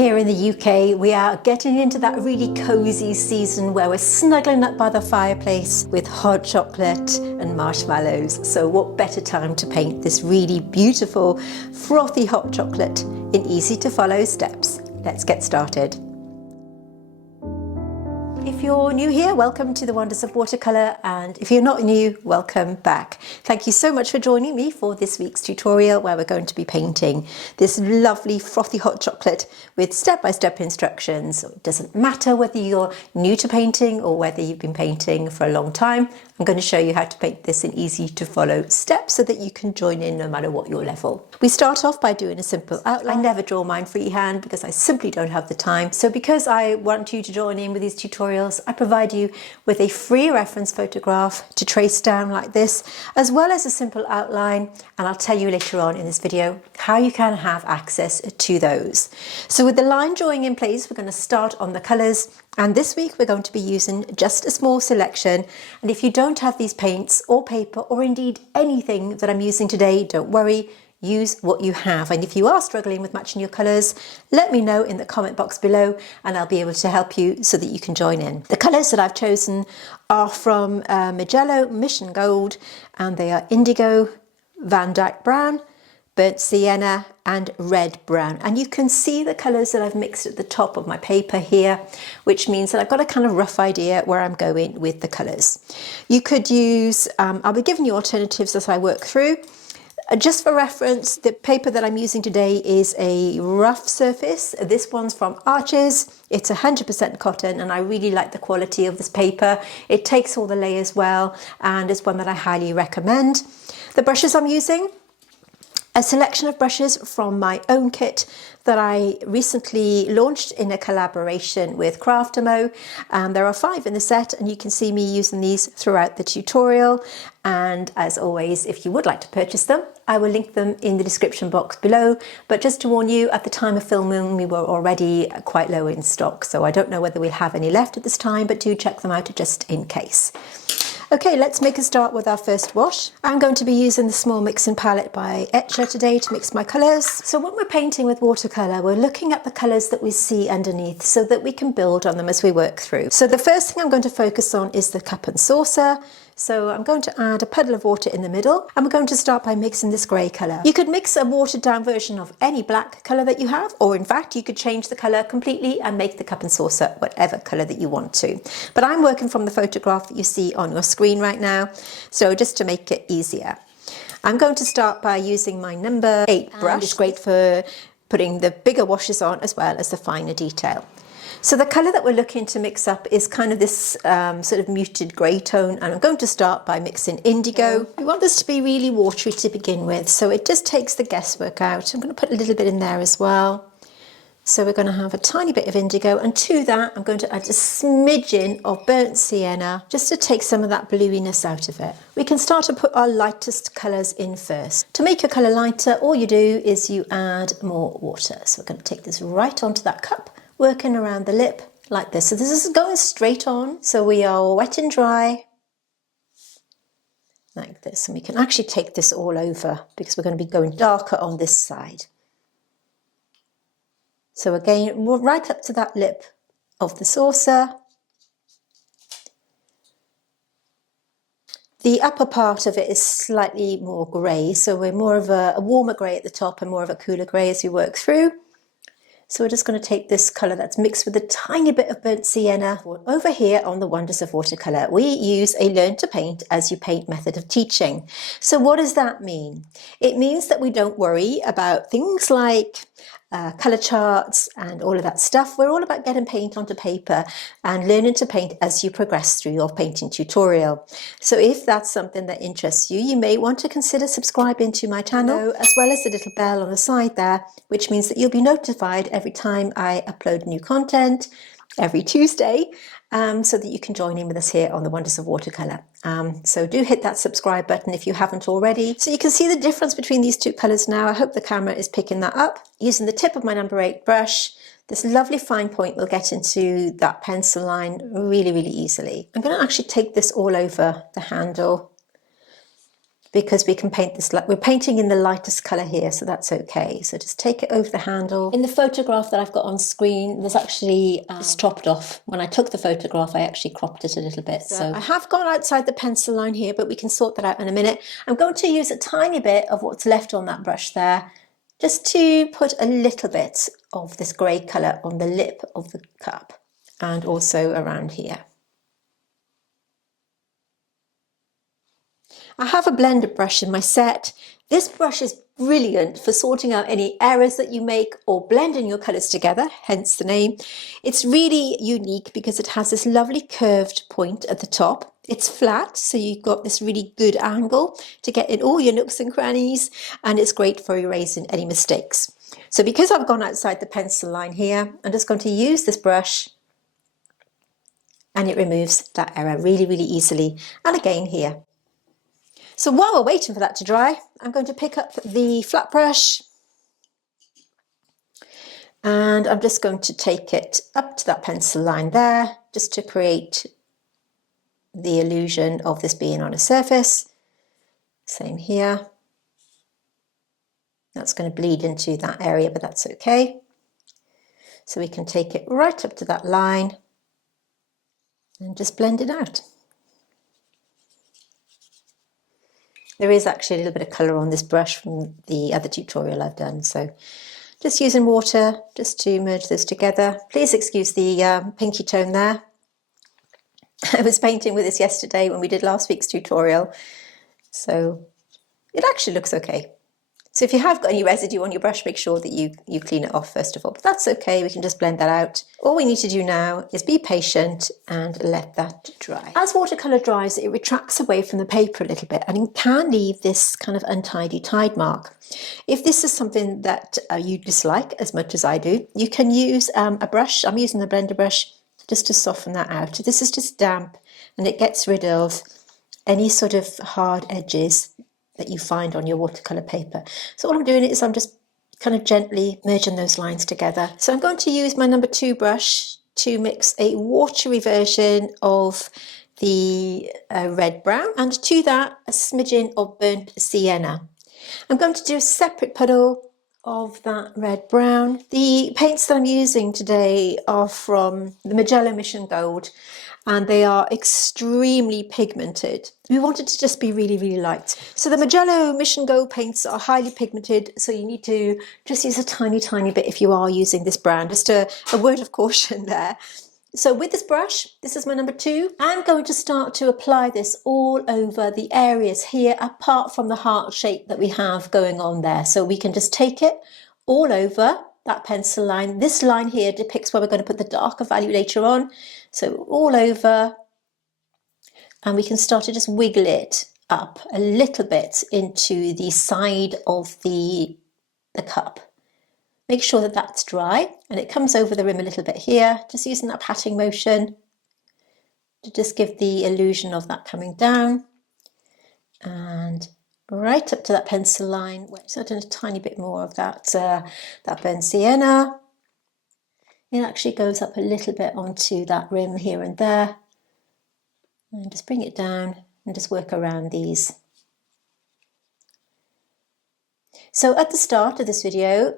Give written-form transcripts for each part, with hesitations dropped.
Here in the UK, we are getting into that really cozy season where we're snuggling up by the fireplace with hot chocolate and marshmallows. So what better time to paint this really beautiful, frothy hot chocolate in easy to follow steps. Let's get started. If you're new here, welcome to the Wonders of Watercolour, and if you're not new, welcome back. Thank you so much for joining me for this week's tutorial where we're going to be painting this lovely frothy hot chocolate with step-by-step instructions. It doesn't matter whether you're new to painting or whether you've been painting for a long time. I'm going to show you how to paint this in easy to follow steps so that you can join in no matter what your level. We start off by doing a simple outline. I never draw mine freehand because I simply don't have the time. So because I want you to join in with these tutorials, I provide you with a free reference photograph to trace down like this, as well as a simple outline. And I'll tell you later on in this video how you can have access to those. So with the line drawing in place, we're going to start on the colours. And this week we're going to be using just a small selection. And if you don't have these paints or paper or indeed anything that I'm using today, don't worry, use what you have. And if you are struggling with matching your colours, let me know in the comment box below and I'll be able to help you so that you can join in. The colours that I've chosen are from Magello, Mission Gold, and they are Indigo, Vandyke Brown, Burnt Sienna and Red Brown. And you can see the colours that I've mixed at the top of my paper here, which means that I've got a kind of rough idea where I'm going with the colours. You could use, I'll be giving you alternatives as I work through. Just for reference, the paper that I'm using today is a rough surface. This one's from Arches. It's 100% cotton and I really like the quality of this paper. It takes all the layers well and it's one that I highly recommend. The brushes I'm using, a selection of brushes from my own kit that I recently launched in a collaboration with Craftamo. There are 5 in the set and you can see me using these throughout the tutorial. And as always, if you would like to purchase them, I will link them in the description box below. But just to warn you, at the time of filming, we were already quite low in stock. So I don't know whether we'll have any left at this time, but do check them out just in case. Okay, let's make a start with our first wash. I'm going to be using the small mixing palette by Etcher today to mix my colours. So when we're painting with watercolour, we're looking at the colours that we see underneath so that we can build on them as we work through. So the first thing I'm going to focus on is the cup and saucer. So I'm going to add a puddle of water in the middle and we're going to start by mixing this grey colour. You could mix a watered down version of any black colour that you have, or in fact you could change the colour completely and make the cup and saucer whatever colour that you want to. But I'm working from the photograph that you see on your screen right now, so just to make it easier. I'm going to start by using my number 8 brush. It's great for putting the bigger washes on as well as the finer detail. So the colour that we're looking to mix up is kind of this sort of muted grey tone, and I'm going to start by mixing indigo. We want this to be really watery to begin with, so it just takes the guesswork out. I'm going to put a little bit in there as well. So we're going to have a tiny bit of indigo, and to that I'm going to add a smidgen of burnt sienna just to take some of that bluiness out of it. We can start to put our lightest colours in first. To make your colour lighter, all you do is you add more water. So we're going to take this right onto that cup, working around the lip like this. So this is going straight on. So we are wet and dry like this. And we can actually take this all over because we're going to be going darker on this side. So again, we're right up to that lip of the saucer. The upper part of it is slightly more grey. So we're more of a warmer grey at the top and more of a cooler grey as we work through. So we're just going to take this colour that's mixed with a tiny bit of burnt sienna. Over here on the Wonders of Watercolour, we use a learn to paint as you paint method of teaching. So what does that mean? It means that we don't worry about things like colour charts and all of that stuff. We're all about getting paint onto paper and learning to paint as you progress through your painting tutorial. So if that's something that interests you, you may want to consider subscribing to my channel, as well as the little bell on the side there, which means that you'll be notified every time I upload new content every Tuesday, so that you can join in with us here on the Wonders of Watercolour. So do hit that subscribe button if you haven't already. So you can see the difference between these two colours now. I hope the camera is picking that up. Using the tip of my number 8 brush, this lovely fine point will get into that pencil line really, really easily. I'm going to actually take this all over the handle because we can paint this, we're painting in the lightest colour here, so that's okay. So just take it over the handle. In the photograph that I've got on screen, there's actually, it's topped off. When I took the photograph, I actually cropped it a little bit. So I have gone outside the pencil line here, but we can sort that out in a minute. I'm going to use a tiny bit of what's left on that brush there, just to put a little bit of this grey colour on the lip of the cup and also around here. I have a blender brush in my set. This brush is brilliant for sorting out any errors that you make or blending your colours together, hence the name. It's really unique because it has this lovely curved point at the top. It's flat, so you've got this really good angle to get in all your nooks and crannies, and it's great for erasing any mistakes. So because I've gone outside the pencil line here, I'm just going to use this brush and it removes that error really, really easily. And again here. So while we're waiting for that to dry, I'm going to pick up the flat brush and I'm just going to take it up to that pencil line there, just to create the illusion of this being on a surface. Same here. That's going to bleed into that area, but that's okay. So we can take it right up to that line and just blend it out. There is actually a little bit of colour on this brush from the other tutorial I've done, so just using water just to merge those together. Please excuse the pinky tone there. I was painting with this yesterday when we did last week's tutorial, so it actually looks okay. So if you have got any residue on your brush, make sure that you clean it off first of all, but that's okay, we can just blend that out. All we need to do now is be patient and let that dry. As watercolour dries, it retracts away from the paper a little bit and it can leave this kind of untidy tide mark. If this is something that you dislike as much as I do, you can use a brush. I'm using the blender brush just to soften that out. This is just damp and it gets rid of any sort of hard edges that you find on your watercolour paper. So all I'm doing is I'm just kind of gently merging those lines together. So I'm going to use my number 2 brush to mix a watery version of the red brown and to that a smidgen of burnt sienna. I'm going to do a separate puddle of that red brown. The paints that I'm using today are from the Magello Mission Gold and they are extremely pigmented. We want it to just be really, really light. So the Magello Mission Gold paints are highly pigmented, so you need to just use a tiny, tiny bit if you are using this brand. Just a word of caution there. So with this brush, this is my number 2, I'm going to start to apply this all over the areas here, apart from the heart shape that we have going on there. So we can just take it all over that pencil line. This line here depicts where we're going to put the darker value later on. So all over, and we can start to just wiggle it up a little bit into the side of the cup. Make sure that that's dry and it comes over the rim a little bit here, just using that patting motion to just give the illusion of that coming down and right up to that pencil line. So I've done a tiny bit more of that burnt sienna. It actually goes up a little bit onto that rim here and there. And just bring it down and just work around these. So at the start of this video,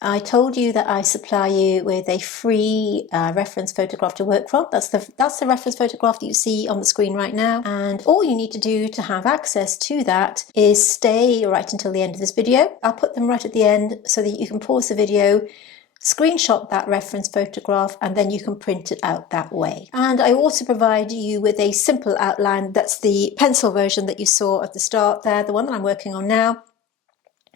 I told you that I supply you with a free reference photograph to work from. That's the reference photograph that you see on the screen right now. And all you need to do to have access to that is stay right until the end of this video. I'll put them right at the end so that you can pause the video, screenshot that reference photograph, and then you can print it out that way. And I also provide you with a simple outline. That's the pencil version that you saw at the start there, the one that I'm working on now.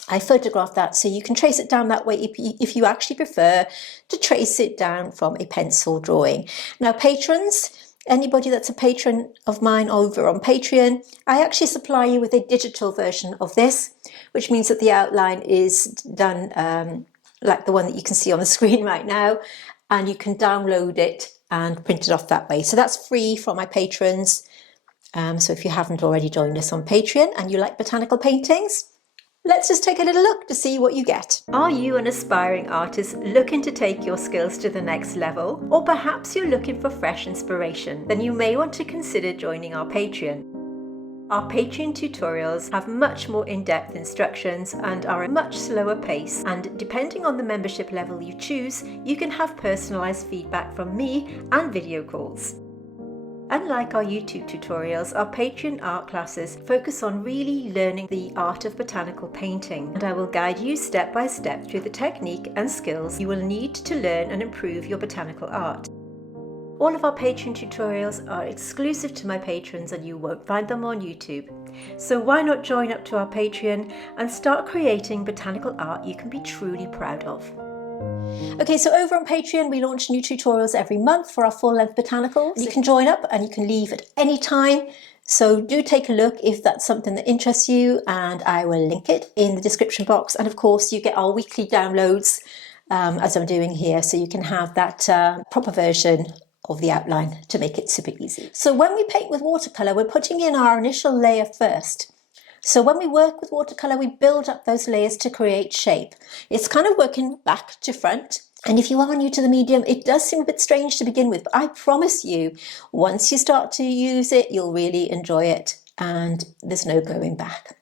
I photographed that so you can trace it down that way if you actually prefer to trace it down from a pencil drawing. Now patrons, anybody that's a patron of mine over on Patreon, I actually supply you with a digital version of this, which means that the outline is done like the one that you can see on the screen right now, and you can download it and print it off that way. So that's free for my patrons. So if you haven't already joined us on Patreon and you like botanical paintings, let's just take a little look to see what you get. Are you an aspiring artist looking to take your skills to the next level? Or perhaps you're looking for fresh inspiration? Then you may want to consider joining our Patreon. Our Patreon tutorials have much more in-depth instructions and are a much slower pace, and depending on the membership level you choose, you can have personalised feedback from me and video calls. Unlike our YouTube tutorials, our Patreon art classes focus on really learning the art of botanical painting, and I will guide you step by step through the technique and skills you will need to learn and improve your botanical art. All of our Patreon tutorials are exclusive to my patrons and you won't find them on YouTube. So why not join up to our Patreon and start creating botanical art you can be truly proud of. Okay, so over on Patreon we launch new tutorials every month for our full-length botanicals. You can join up and you can leave at any time. So do take a look if that's something that interests you, and I will link it in the description box. And of course you get our weekly downloads as I'm doing here, so you can have that proper version of the outline to make it super easy. So when we paint with watercolour, we're putting in our initial layer first. So when we work with watercolour, we build up those layers to create shape. It's kind of working back to front. And if you are new to the medium, it does seem a bit strange to begin with, but I promise you, once you start to use it, you'll really enjoy it and there's no going back.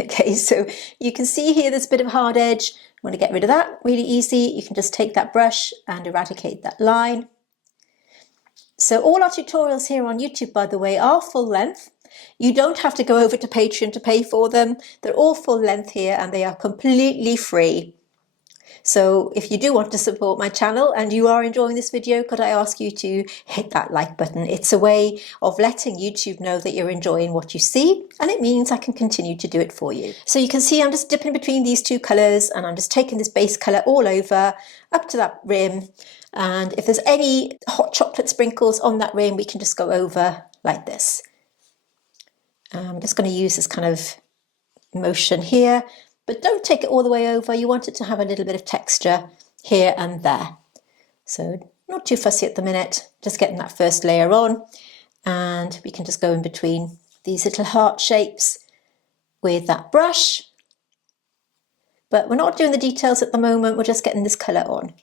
Okay, so you can see here there's a bit of hard edge. You want to get rid of that, really easy. You can just take that brush and eradicate that line. So all our tutorials here on YouTube, by the way, are full length. You don't have to go over to Patreon to pay for them. They're all full length here and they are completely free. So if you do want to support my channel and you are enjoying this video, could I ask you to hit that like button? It's a way of letting YouTube know that you're enjoying what you see, and it means I can continue to do it for you. So you can see I'm just dipping between these two colours and I'm just taking this base colour all over up to that rim. And if there's any hot chocolate sprinkles on that rim, we can just go over like this. I'm just going to use this kind of motion here, but don't take it all the way over. You want it to have a little bit of texture here and there. So not too fussy at the minute, just getting that first layer on. And we can just go in between these little heart shapes with that brush. But we're not doing the details at the moment, we're just getting this colour on.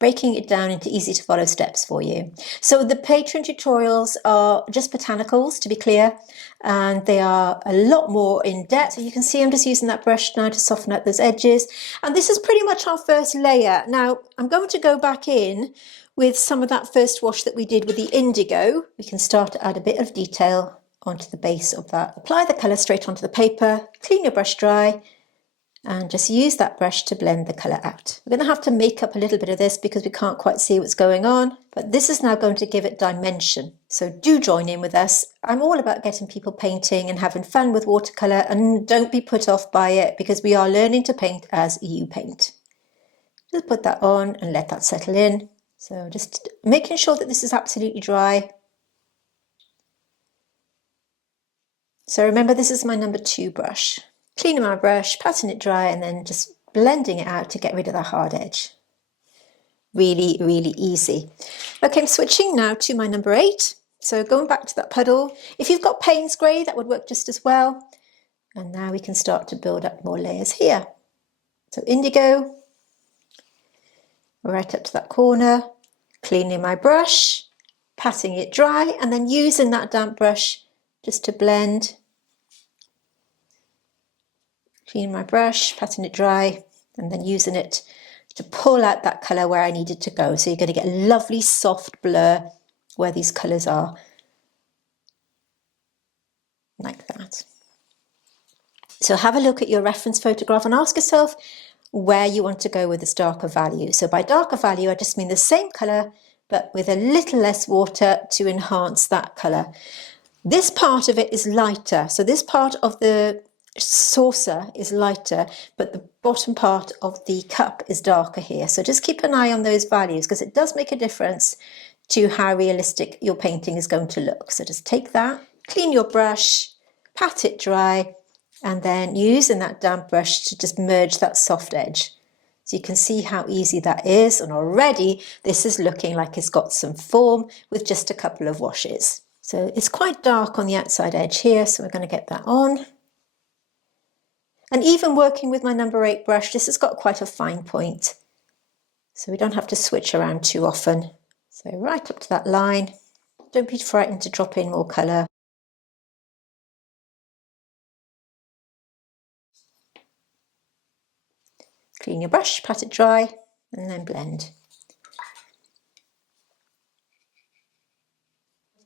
Breaking it down into easy to follow steps for you. So the Patreon tutorials are just botanicals, to be clear, and they are a lot more in depth. So you can see I'm just using that brush now to soften out those edges. And this is pretty much our first layer. Now I'm going to go back in with some of that first wash that we did with the indigo. We can start to add a bit of detail onto the base of that. Apply the colour straight onto the paper, clean your brush dry, and just use that brush to blend the colour out. We're going to have to make up a little bit of this because we can't quite see what's going on, but this is now going to give it dimension. So do join in with us. I'm all about getting people painting and having fun with watercolour, and don't be put off by it because we are learning to paint as you paint. Just put that on and let that settle in. So just making sure that this is absolutely dry. So remember, this is my number 2 brush. Cleaning my brush, patting it dry, and then just blending it out to get rid of the hard edge. Really, really easy. Okay, I'm switching now to my number 8. So going back to that puddle. If you've got Payne's grey, that would work just as well. And now we can start to build up more layers here. So indigo, right up to that corner, cleaning my brush, patting it dry, and then using that damp brush just to blend. Cleaning my brush, patting it dry, and then using it to pull out that colour where I need it to go. So you're going to get a lovely soft blur where these colours are. Like that. So have a look at your reference photograph and ask yourself where you want to go with this darker value. So by darker value, I just mean the same colour, but with a little less water to enhance that colour. This part of it is lighter. So this part of the saucer is lighter, but the bottom part of the cup is darker here. So just keep an eye on those values because it does make a difference to how realistic your painting is going to look. So just take that, clean your brush, pat it dry, and then using that damp brush to just merge that soft edge. So you can see how easy that is, and already this is looking like it's got some form with just a couple of washes. So it's quite dark on the outside edge here, so we're going to get that on. And even working with my number 8 brush, this has got quite a fine point. So we don't have to switch around too often. So right up to that line. Don't be frightened to drop in more colour. clean your brush, pat it dry, and then blend.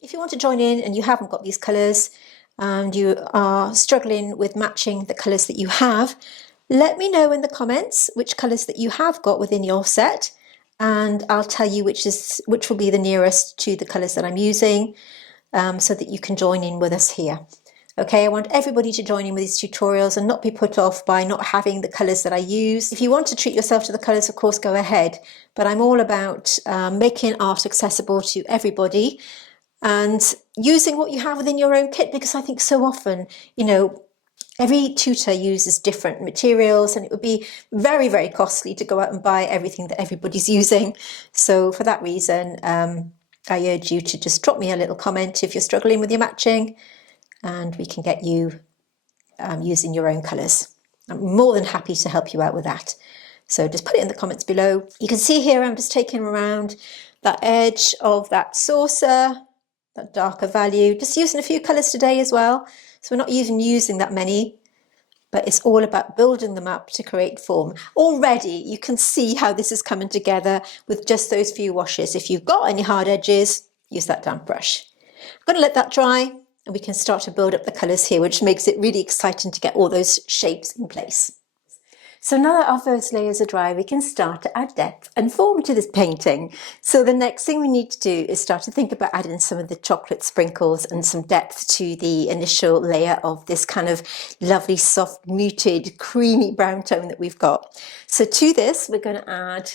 If you want to join in and you haven't got these colours and you are struggling with matching the colours that you have, let me know in the comments which colours that you have got within your set, and I'll tell you which will be the nearest to the colours that I'm using, so that you can join in with us here. Okay, I want everybody to join in with these tutorials and not be put off by not having the colours that I use. If you want to treat yourself to the colours, of course, go ahead. But I'm all about making art accessible to everybody and using what you have within your own kit, because I think so often, you know, every tutor uses different materials and it would be very, very costly to go out and buy everything that everybody's using. So for that reason, I urge you to just drop me a little comment if you're struggling with your matching, and we can get you using your own colours. I'm more than happy to help you out with that. So just put it in the comments below. You can see here I'm just taking around that edge of that saucer, that darker value, just using a few colours today as well. So we're not even using that many, but it's all about building them up to create form. Already you can see how this is coming together with just those few washes. If you've got any hard edges, use that damp brush. I'm going to let that dry and we can start to build up the colours here, which makes it really exciting to get all those shapes in place. So now that our first layers are dry, we can start to add depth and form to this painting. So the next thing we need to do is start to think about adding some of the chocolate sprinkles and some depth to the initial layer of this kind of lovely, soft, muted, creamy brown tone that we've got. So to this, we're going to add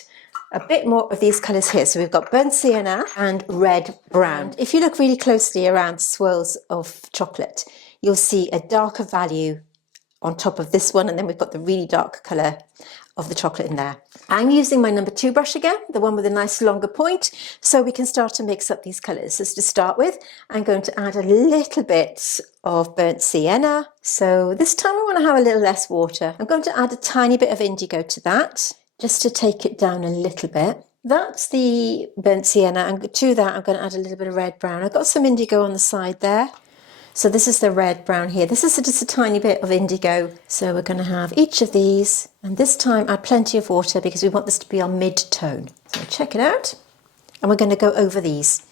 a bit more of these colours here. So we've got burnt sienna and red brown. If you look really closely around swirls of chocolate, you'll see a darker value on top of this one, and then we've got the really dark colour of the chocolate in there. I'm using my number 2 brush again, the one with a nice longer point, so we can start to mix up these colours. So to start with, I'm going to add a little bit of burnt sienna. So this time I want to have a little less water. I'm going to add a tiny bit of indigo to that, just to take it down a little bit. That's the burnt sienna, and to that I'm going to add a little bit of red brown. I've got some indigo on the side there. So this is the red brown here. This is just a tiny bit of indigo. So we're going to have each of these, and this time add plenty of water because we want this to be our mid-tone. So check it out, and we're going to go over these.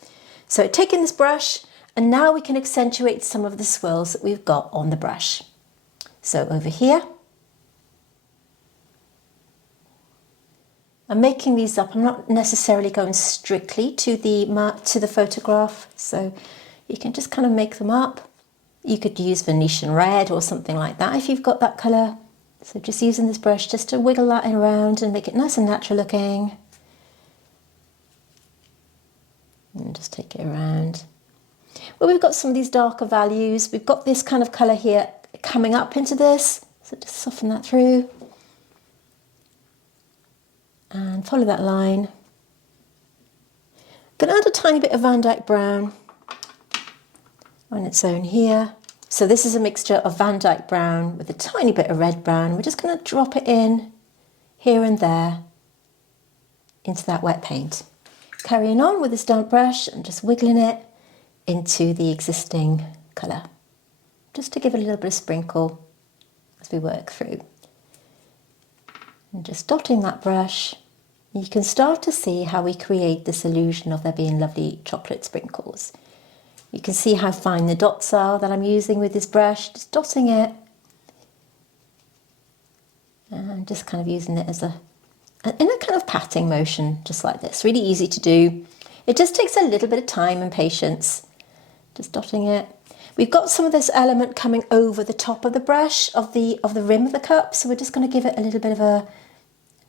So taking this brush, and now we can accentuate some of the swirls that we've got on the brush. So over here, I'm making these up. I'm not necessarily going strictly to the photograph, so you can just kind of make them up. You could use Venetian red or something like that if you've got that colour. So just using this brush just to wiggle that around and make it nice and natural looking. And just take it around. Well, we've got some of these darker values. We've got this kind of colour here coming up into this. So just soften that through. And follow that line. I'm going to add a tiny bit of Vandyke Brown on its own here. So this is a mixture of Vandyke Brown with a tiny bit of red brown. We're just going to drop it in here and there into that wet paint. Carrying on with this damp brush and just wiggling it into the existing colour, just to give it a little bit of sprinkle as we work through. And just dotting that brush, you can start to see how we create this illusion of there being lovely chocolate sprinkles. You can see how fine the dots are that I'm using with this brush, just dotting it and just kind of using it as in a kind of patting motion, just like this. Really easy to do. It just takes a little bit of time and patience, just dotting it. We've got some of this element coming over the top of the brush, of the rim of the cup, so we're just going to give it a little bit of a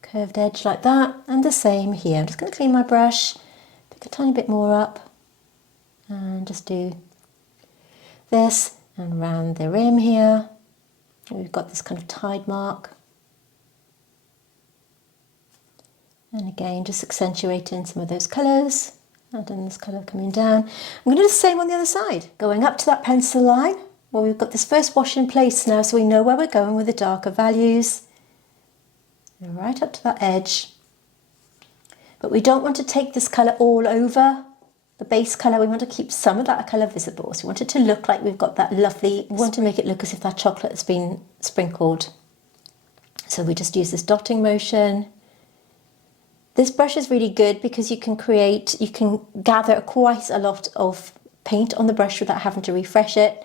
curved edge like that, and the same here. I'm just going to clean my brush, pick a tiny bit more up, and just do this, and around the rim here, we've got this kind of tide mark. And again, just accentuating some of those colours, adding this colour coming down. I'm going to do the same on the other side, going up to that pencil line, where we've got this first wash in place now, so we know where we're going with the darker values. And right up to that edge. But we don't want to take this colour all over the base colour. We want to keep some of that colour visible. So we want it to look like we've got that lovely, we want to make it look as if that chocolate has been sprinkled So we just use this dotting motion. This brush is really good because you can gather quite a lot of paint on the brush without having to refresh it.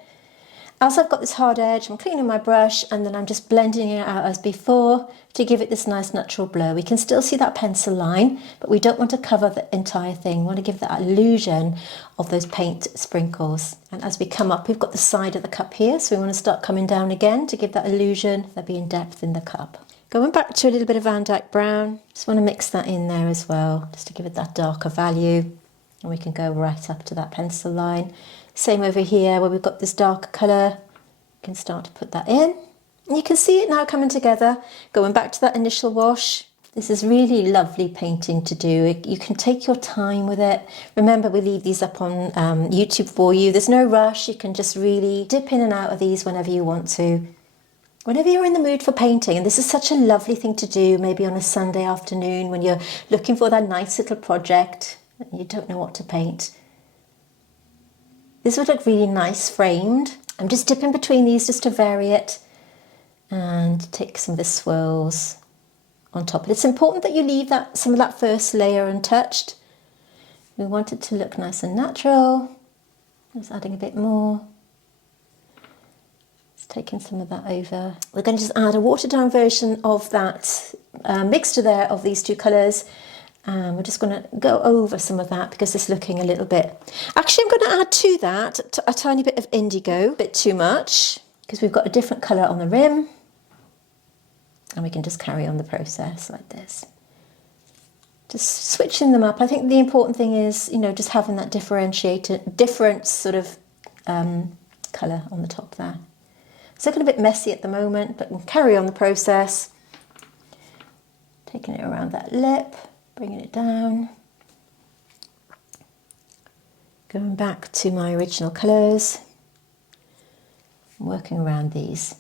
As I've got this hard edge, I'm cleaning my brush and then I'm just blending it out as before to give it this nice natural blur. We can still see that pencil line, but we don't want to cover the entire thing. We want to give that illusion of those paint sprinkles. And as we come up, we've got the side of the cup here, so we want to start coming down again to give that illusion there being depth in the cup. Going back to a little bit of Vandyke Brown, just want to mix that in there as well, just to give it that darker value. And we can go right up to that pencil line. Same over here where we've got this darker colour. You can start to put that in. And you can see it now coming together. Going back to that initial wash. This is really lovely painting to do. You can take your time with it. Remember, we leave these up on YouTube for you. There's no rush. You can just really dip in and out of these whenever you want to. Whenever you're in the mood for painting, and this is such a lovely thing to do, maybe on a Sunday afternoon when you're looking for that nice little project and you don't know what to paint. This would look really nice framed. I'm just dipping between these just to vary it and take some of the swirls on top. It's important that you leave some of that first layer untouched. We want it to look nice and natural. Just adding a bit more. Just taking some of that over. We're going to just add a watered down version of that mixture there of these two colours. We're just going to go over some of that because it's looking a little bit... Actually, I'm going to add to that a tiny bit of indigo, a bit too much, because we've got a different colour on the rim. And we can just carry on the process like this. Just switching them up. I think the important thing is, just having that different sort of colour on the top there. It's looking a bit messy at the moment, but we'll carry on the process. Taking it around that lip. Bringing it down, going back to my original colours, working around these.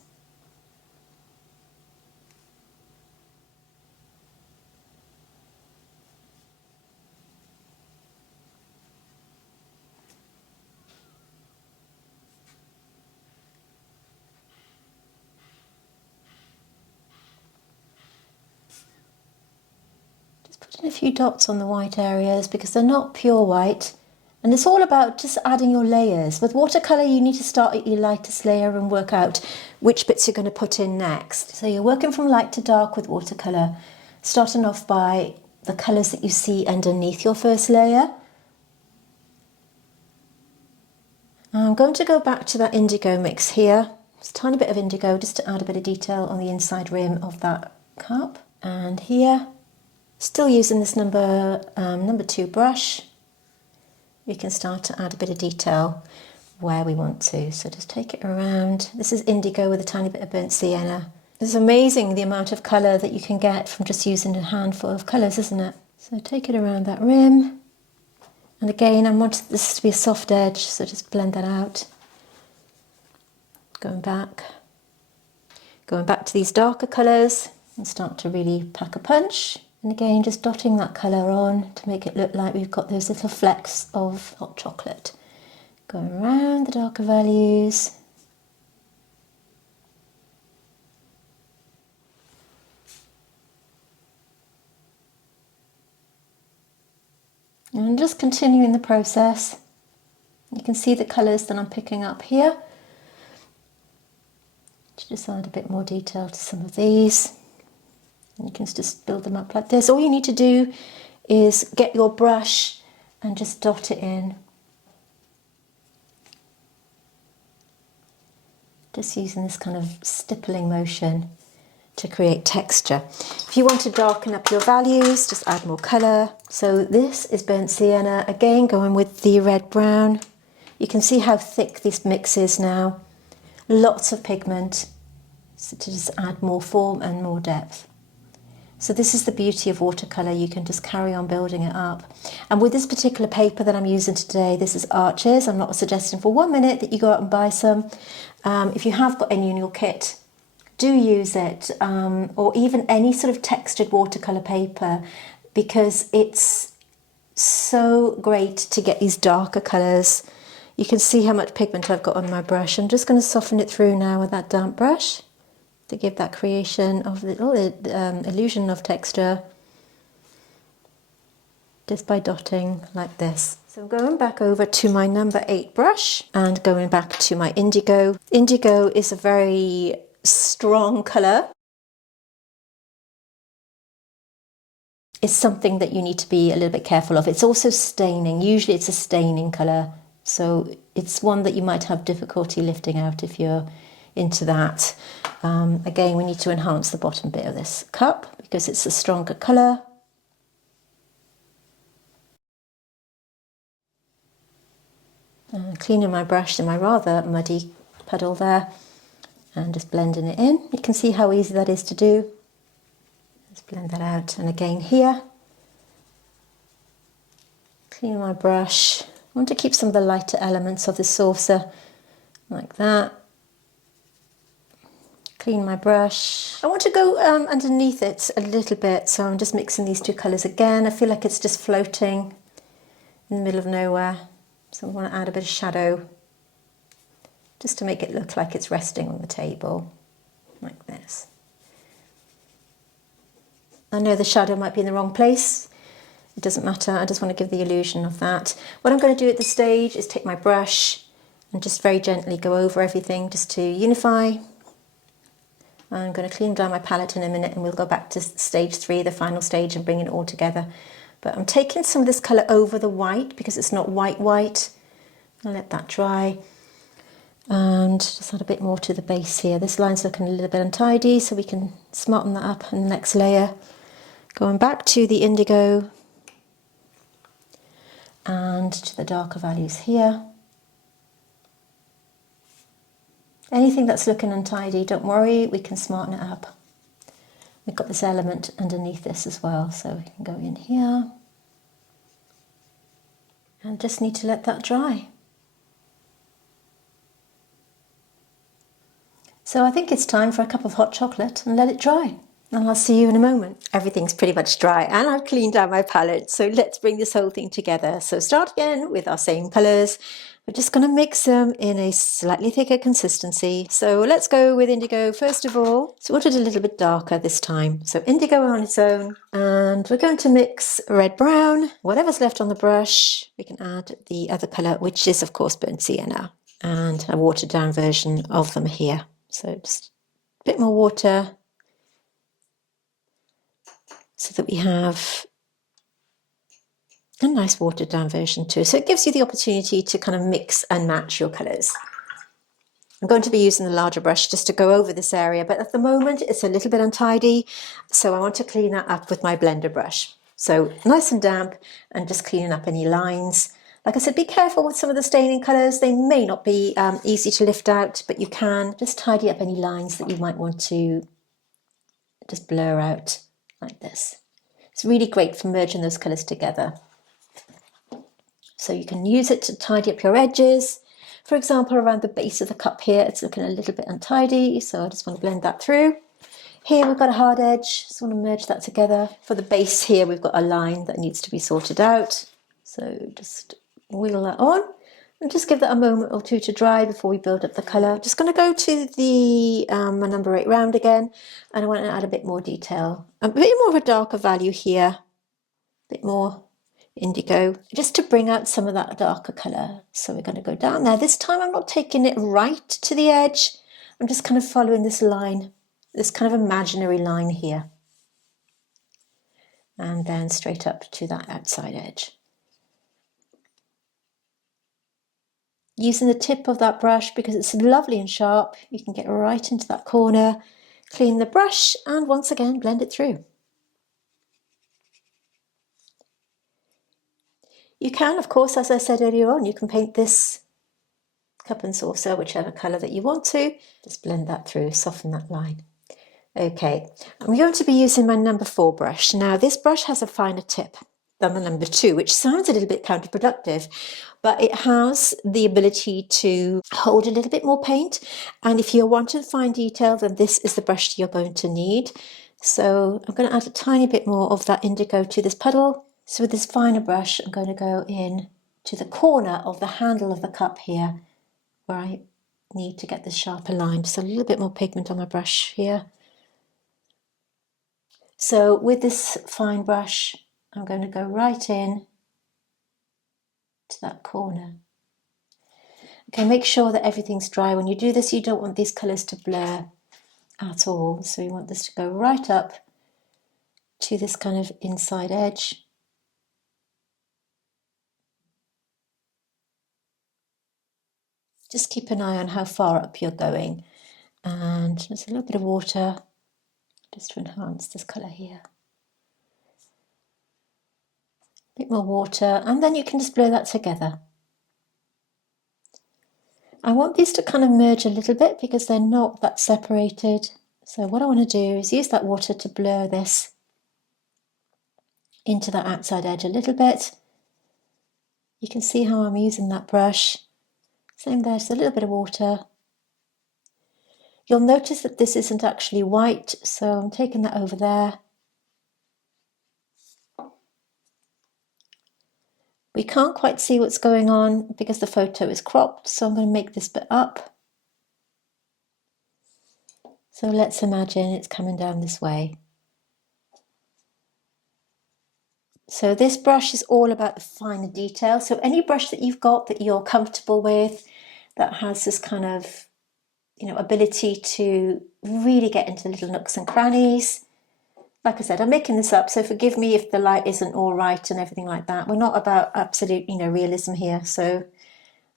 A few dots on the white areas because they're not pure white, and it's all about just adding your layers. With watercolour you need to start at your lightest layer and work out which bits you're going to put in next. So you're working from light to dark with watercolour, starting off by the colours that you see underneath your first layer. I'm going to go back to that indigo mix here. Just a tiny bit of indigo just to add a bit of detail on the inside rim of that cup. And here, still using this number 2 brush, we can start to add a bit of detail where we want to. So just take it around. This is indigo with a tiny bit of burnt sienna. It's amazing the amount of colour that you can get from just using a handful of colours, isn't it? So take it around that rim. And again, I want this to be a soft edge, so just blend that out. Going back to these darker colours and start to really pack a punch. And again, just dotting that colour on to make it look like we've got those little flecks of hot chocolate. Going around the darker values. And just continuing the process. You can see the colours that I'm picking up here. Just add a bit more detail to some of these. And you can just build them up like this. All you need to do is get your brush and just dot it in. Just using this kind of stippling motion to create texture. If you want to darken up your values, just add more colour. So this is burnt sienna, again going with the red brown. You can see how thick this mix is now. Lots of pigment, so to just add more form and more depth. So this is the beauty of watercolour, you can just carry on building it up. And with this particular paper that I'm using today, this is Arches. I'm not suggesting for 1 minute that you go out and buy some. If you have got any in your kit, do use it, or even any sort of textured watercolour paper, because it's so great to get these darker colours. You can see how much pigment I've got on my brush. I'm just going to soften it through now with that damp brush. to give that creation of the illusion of texture, just by dotting like this. So I'm going back over to my number 8 brush and going back to my Indigo. Indigo is a very strong colour. It's something that you need to be a little bit careful of. It's also staining. Usually it's a staining colour, so it's one that you might have difficulty lifting out if you're into that. Again, we need to enhance the bottom bit of this cup because it's a stronger colour. Cleaning my brush in my rather muddy puddle there and just blending it in. You can see how easy that is to do. Just blend that out, and again here, clean my brush. I want to keep some of the lighter elements of the saucer like that. Clean my brush. I want to go underneath it a little bit, so I'm just mixing these two colours again. I feel like it's just floating in the middle of nowhere, so I want to add a bit of shadow just to make it look like it's resting on the table like this. I know the shadow might be in the wrong place. It doesn't matter. I just want to give the illusion of that. What I'm going to do at this stage is take my brush and just very gently go over everything just to unify. I'm going to clean down my palette in a minute and we'll go back to stage 3, the final stage, and bring it all together. But I'm taking some of this colour over the white because it's not white. I'll let that dry. And just add a bit more to the base here. This line's looking a little bit untidy, so we can smarten that up in the next layer. Going back to the Indigo and to the darker values here. Anything that's looking untidy, don't worry, we can smarten it up. We've got this element underneath this as well, so we can go in here and just need to let that dry. So I think it's time for a cup of hot chocolate and let it dry. And I'll see you in a moment. Everything's pretty much dry and I've cleaned out my palette. So let's bring this whole thing together. So start again with our same colours. We're just going to mix them in a slightly thicker consistency. So let's go with Indigo first of all. So we'll do it a little bit darker this time. So Indigo on its own. And we're going to mix red brown. Whatever's left on the brush, we can add the other colour, which is of course burnt sienna. And a watered down version of them here. So just a bit more water so that we have a nice watered down version too. So it gives you the opportunity to kind of mix and match your colours. I'm going to be using the larger brush just to go over this area, but at the moment it's a little bit untidy, so I want to clean that up with my blender brush. So nice and damp and just cleaning up any lines. Like I said, be careful with some of the staining colours. They may not be easy to lift out, but you can just tidy up any lines that you might want to just blur out like this. It's really great for merging those colours together. So you can use it to tidy up your edges. For example, around the base of the cup here, it's looking a little bit untidy, so I just want to blend that through. Here we've got a hard edge, so I want to merge that together. For the base here, we've got a line that needs to be sorted out. So just wheel that on and just give that a moment or two to dry before we build up the colour. Just going to go to the my number 8 round again, and I want to add a bit more detail. A bit more of a darker value here, a bit more indigo, just to bring out some of that darker colour. So we're going to go down there. This time I'm not taking it right to the edge. I'm just kind of following this line, this kind of imaginary line here. And then straight up to that outside edge. Using the tip of that brush because it's lovely and sharp, you can get right into that corner, clean the brush, and once again blend it through. You can, of course, as I said earlier on, you can paint this cup and saucer whichever colour that you want to. Just blend that through, soften that line. Okay, I'm going to be using my number 4 brush. Now this brush has a finer tip than the number 2, which sounds a little bit counterproductive, but it has the ability to hold a little bit more paint. And if you want to fine detail, then this is the brush you're going to need. So I'm going to add a tiny bit more of that indigo to this puddle. So with this finer brush, I'm going to go in to the corner of the handle of the cup here, where I need to get this sharper line. Just a little bit more pigment on my brush here. So with this fine brush, I'm going to go right in to that corner. Okay, make sure that everything's dry. When you do this, you don't want these colours to blur at all. So you want this to go right up to this kind of inside edge. Just keep an eye on how far up you're going. And there's a little bit of water just to enhance this colour here. A bit more water, and then you can just blur that together. I want these to kind of merge a little bit because they're not that separated. So what I want to do is use that water to blur this into that outside edge a little bit. You can see how I'm using that brush. Same there, just a little bit of water. You'll notice that this isn't actually white, so I'm taking that over there. We can't quite see what's going on because the photo is cropped, so I'm going to make this bit up. So let's imagine it's coming down this way. So this brush is all about the finer detail. So any brush that you've got that you're comfortable with, that has this kind of, ability to really get into little nooks and crannies. Like I said, I'm making this up, so forgive me if the light isn't all right and everything like that. We're not about absolute, realism here. So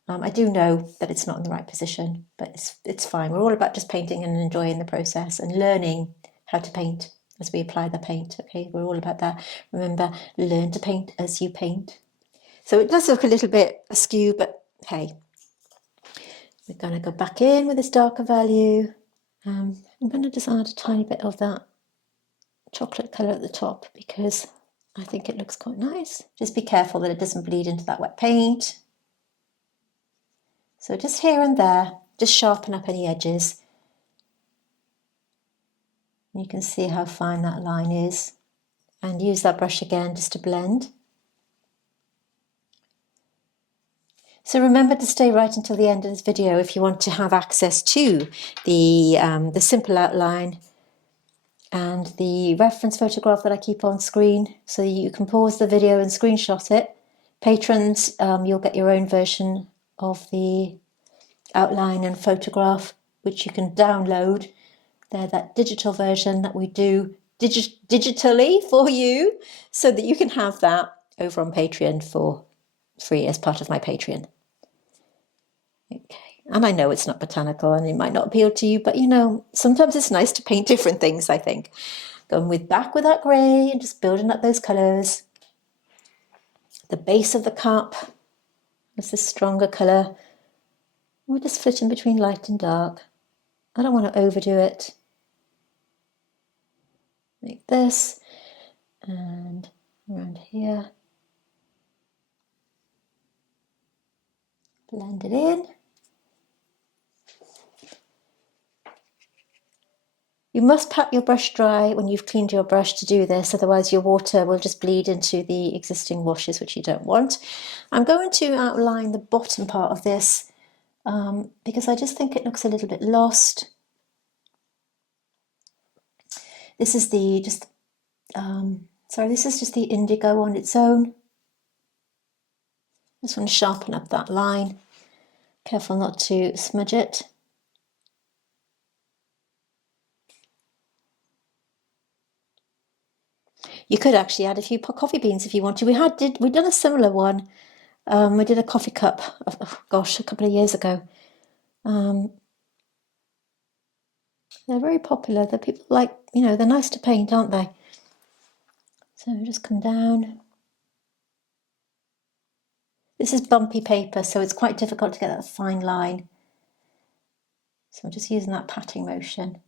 I do know that it's not in the right position, but it's fine. We're all about just painting and enjoying the process and learning how to paint as we apply the paint. Okay, we're all about that. Remember, learn to paint as you paint. So it does look a little bit askew, but hey, we're going to go back in with this darker value. I'm going to just add a tiny bit of that chocolate colour at the top because I think it looks quite nice. Just be careful that it doesn't bleed into that wet paint. So just here and there, just sharpen up any edges. You can see how fine that line is. And use that brush again just to blend. So remember to stay right until the end of this video if you want to have access to the simple outline and the reference photograph that I keep on screen, so you can pause the video and screenshot it. Patrons, you'll get your own version of the outline and photograph, which you can download. They're that digital version that we do digitally for you, so that you can have that over on Patreon for free as part of my Patreon. Okay. And I know it's not botanical and it might not appeal to you, but sometimes it's nice to paint different things, I think. Going back with that grey and just building up those colours. The base of the cup is this stronger colour. We're just flitting between light and dark. I don't want to overdo it. Like this, and around here. Blend it in. You must pat your brush dry when you've cleaned your brush to do this, otherwise your water will just bleed into the existing washes, which you don't want. I'm going to outline the bottom part of this because I just think it looks a little bit lost. This is just the indigo on its own. I just want to sharpen up that line. Careful not to smudge it. You could actually add a few coffee beans if you want to. We've done a similar one. We did a coffee cup, a couple of years ago. They're very popular. They're people like, they're nice to paint, aren't they? So just come down. This is bumpy paper, so it's quite difficult to get that fine line. So I'm just using that patting motion.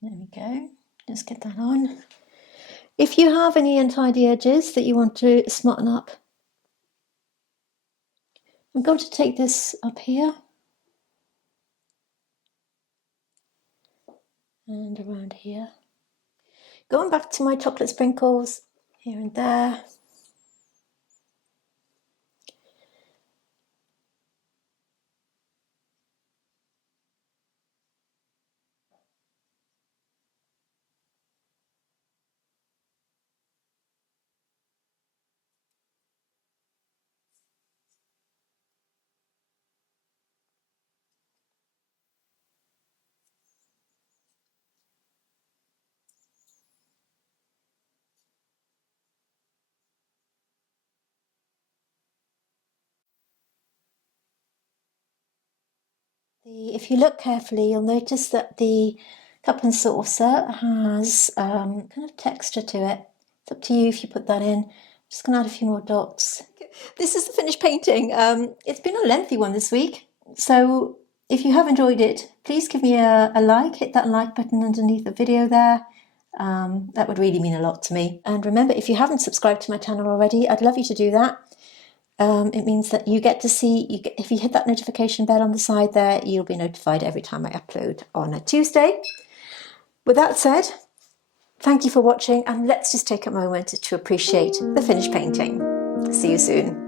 There we go. Just get that on. If you have any untidy edges that you want to smarten up, I'm going to take this up here and around here. Going back to my chocolate sprinkles here and there. If you look carefully, you'll notice that the cup and saucer has kind of texture to it. It's up to you if you put that in. I'm just going to add a few more dots. This is the finished painting. It's been a lengthy one this week, so if you have enjoyed it, please give me a like, hit that like button underneath the video there. That would really mean a lot to me. And remember, if you haven't subscribed to my channel already, I'd love you to do that. It means that you get to see, if you hit that notification bell on the side there, you'll be notified every time I upload on a Tuesday. With that said, thank you for watching, and let's just take a moment to appreciate the finished painting. See you soon.